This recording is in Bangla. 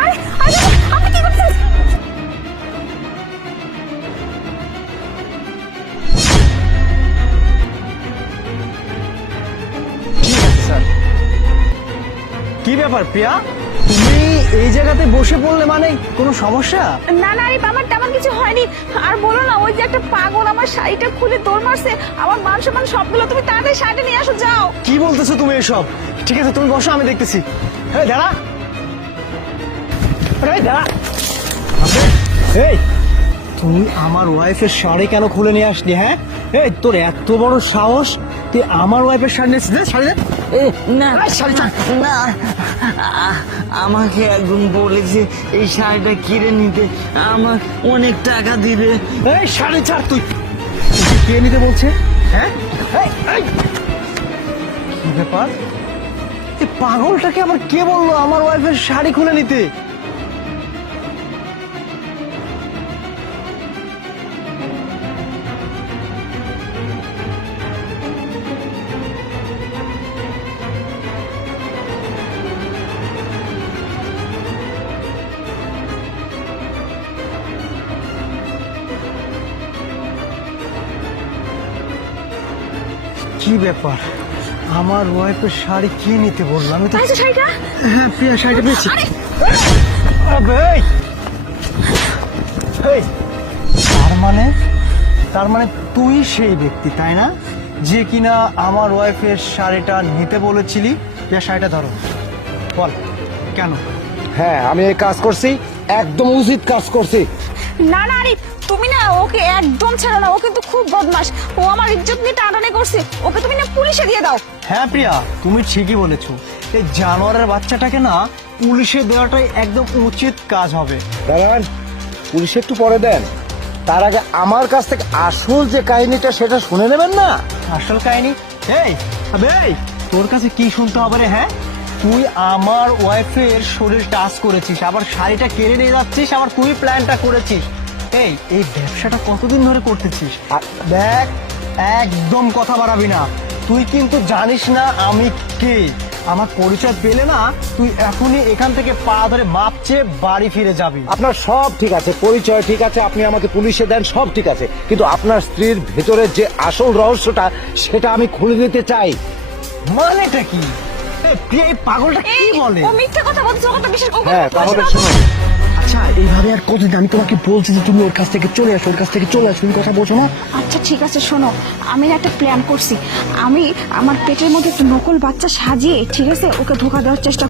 আরে আরে আপনি কি করছেন? ঠিক আছে স্যার। কি ব্যাপার প্রিয়া, তুমি এই জায়গাতে বসে পড়লে মানে কোনো সমস্যা? না না আরে আমার তেমন কিছু হয়নি। আর বলো না, ওই যে একটা পাগল আমার শাড়িটা খুলে দৌড় মারছে, আমার মান সম্মান সবগুলো। তুমি তাড়াতাড়ি শাড়িটা নিয়ে আসো, যাও। কি বলতেছো তুমি এসব? ঠিক আছে তুমি বসো, আমি দেখতেছি। এই দাঁড়া, আরে দাঁড়া। এই তুই আমার ওয়াইফের শাড়ি কেন খুলে নিয়ে আসলি? হ্যাঁ, এই তোর এত বড় সাহস, তুই আমার ওয়াইফের শাড়ি নিয়েছিস? দে শাড়ি দে। না শাড়ি ছাড়। না, আমাকে একজন বলেছে এই শাড়িটা কিনে নিতে, আমার অনেক টাকা দিবে। এই শাড়ি ছাড় তুই। তুই কে নিতে বলছে? হ্যাঁ, এই, এই। কি ব্যাপার? এই পাগলটাকে আবার কে বললো আমার ওয়াইফের শাড়ি খুলে নিতে? কি ব্যাপার, আমার ওয়াইফের শাড়ি কে নিতে বললো? আমি তো পাইছো শাড়িটা? হ্যাঁ প্রিয়া, শাড়িটা পেয়েছি। আরে আবে, এই, এই, তার মানে তুই সেই ব্যক্তি তাই না, যে কিনা আমার ওয়াইফের শাড়িটা নিতে বলেছিলি? প্রিয়া শাড়িটা ধরো, বল কেন? হ্যাঁ, আমি এই কাজ করছি, একদম উচিত কাজ করছি। না না আরে তুমি না ওকে একদম ছেড়ো না, ও কিন্তু খুব বদমাশ। ও আমার ইজ্জত নিয়ে টানাটানি করছে, ওকে তুমি না পুলিশে দিয়ে দাও। হ্যাঁ প্রিয়া, তুমি ঠিকই বলেছো। এই জানোয়ারের বাচ্চাটাকে না পুলিশে দেওয়াটাই একদম উচিত কাজ হবে। দাঁড়ান, পুলিশে একটু পরে দেন, তার আগে আমার কাছ থেকে আসল যে কাহিনীটা সেটা শুনে নেবেন না? আসল কাহিনী? এই আবে, এই, তোর কাছে কি শুনতে হবে রে? হ্যাঁ, তুই আমার ওয়াইফের শরীর টাচ করেছিস, আবার শাড়িটা কেড়ে নিয়ে যাচ্ছিস, আবার তুই প্ল্যানটা করেছিস। এই ব্যবসাটা কতদিন ধরে করতেছিস? আর দেখ, একদম কথা বাড়াবি না। তুই কিন্তু জানিস না আমি কে। আমার পরিচয় পেলে না তুই এখনই এখান থেকে পা ধরে মাপ চেয়ে বাড়ি ফিরে যাবি। আপনার সব ঠিক আছে, পরিচয় ঠিক আছে, আপনি আমাকে পুলিশে দেন, সব ঠিক আছে, কিন্তু আপনার স্ত্রীর ভেতরের যে আসল রহস্যটা সেটা আমি খুলে দিতে চাই। মানেটা কি? তুই এই পাগলটা কি বলে? ও মিথ্যা কথা বলছে, ও কথা বিশ্বাস করো। হ্যাঁ, তাহলে শুনুন। আচ্ছা, এইভাবে আর কতদিন? আমি তোমাকে বলছি যে তুমি ওর কাছ থেকে চলে আসো, ওর কাছ থেকে চলে আসো, তুমি কথা বলছো না? আচ্ছা ঠিক আছে, শোনো, আমি না একটা প্ল্যান করছি। আমি আমার পেটের মধ্যে একটা নকল বাচ্চা সাজিয়ে, ঠিক আছে, ওকে ধোকা দেওয়ার চেষ্টা